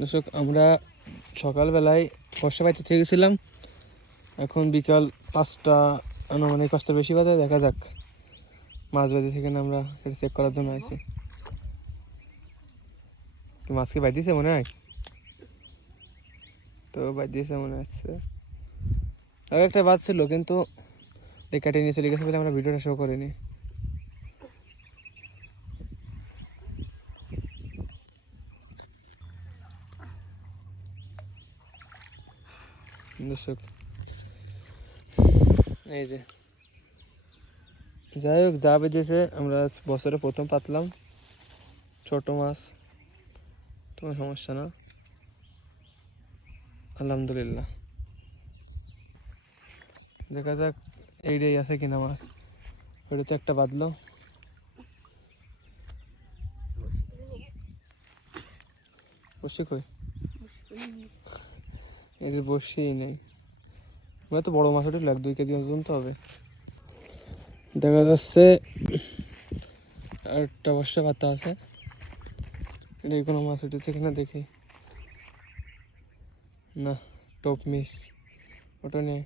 দর্শক, আমরা সকালবেলায় বর্ষা বাইতে থেকে গেছিলাম। এখন বিকাল 5টা, আনুমানিক 5টার বেশি বাজে। দেখা যাক, মাছবাজি থেকে আমরা এটা চেক করার জন্য আছি। মাছকে বাই দিয়েছে মনে হয়, তো বাই দিয়েছে মনে হচ্ছে। আগে একটা বাদ ছিল, কিন্তু কেটে নিয়ে চলে গেছে বলে আমরা ভিডিওটা শো করিনি। দর্শক, এই যে যাই হোক, যা বেঁধেছে আমরা বছরে প্রথম পাতলাম ছোট মাছ। তোমার সমস্যা না, আলহামদুলিল্লাহ। দেখা যাক এইটাই আছে কিনা মাছ। ওটা তো একটা বাঁধলো। বসে কই, এই যে বসেই নেই। ওটা তো বড় মাছ উঠে 2 কেজি ওজন তো হবে। দেখা যাচ্ছে আর একটা বর্ষা পাতা আছে। এটাই কোনো মাছ উঠেছে কিনা দেখি। না, টপ মিস, ওটা নিয়ে